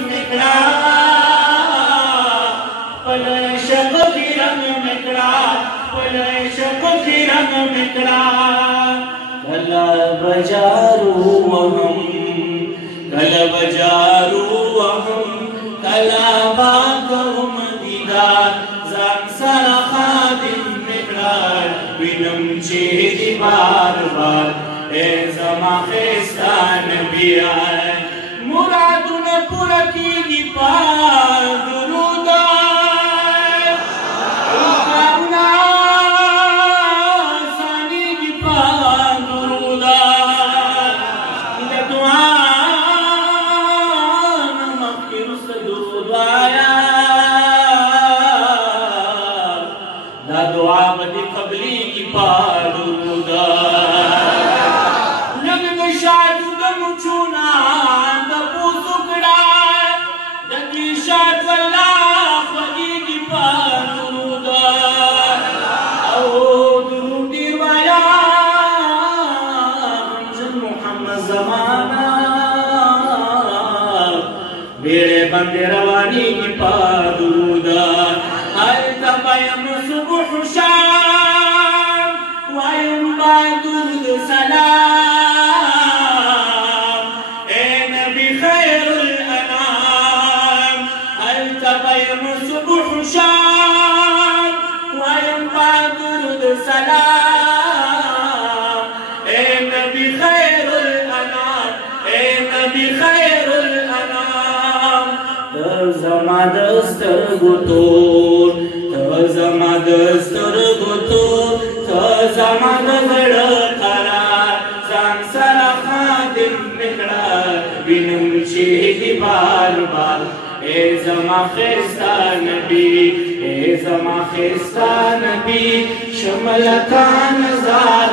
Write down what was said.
مکڑا پل عشق کی رنگ مکڑا پل عشق کی رنگ مکڑا کلا بجارو وهم کلا بجارو وهم کلا باقهم دیدار زان سر خادم مکڑا وینم چه دی بار بار اے زما خیستا نبی آئے مرادونه پوره کیږي په درود کارونه سانېږي په درود د دعا نه مخکې وروسته درود وایه دا دعا به دې قبلېږي په درود لږ د شادو د مچونه بیڑے بندے روانی کی پادودا آیتا بایم صبح شام وایم بادود سلام اے نبی خیر الانام آیتا بایم صبح شام وایم بادود سلام اے نبی خیر الانام اے نبی خیر زما دستر گتور زما دستر گتور زما دزړ قرار ځان سره خادم مکړه وینم چې دی بار بار اے زما خیستا نبی اے زما خیستا نبی شملتان زار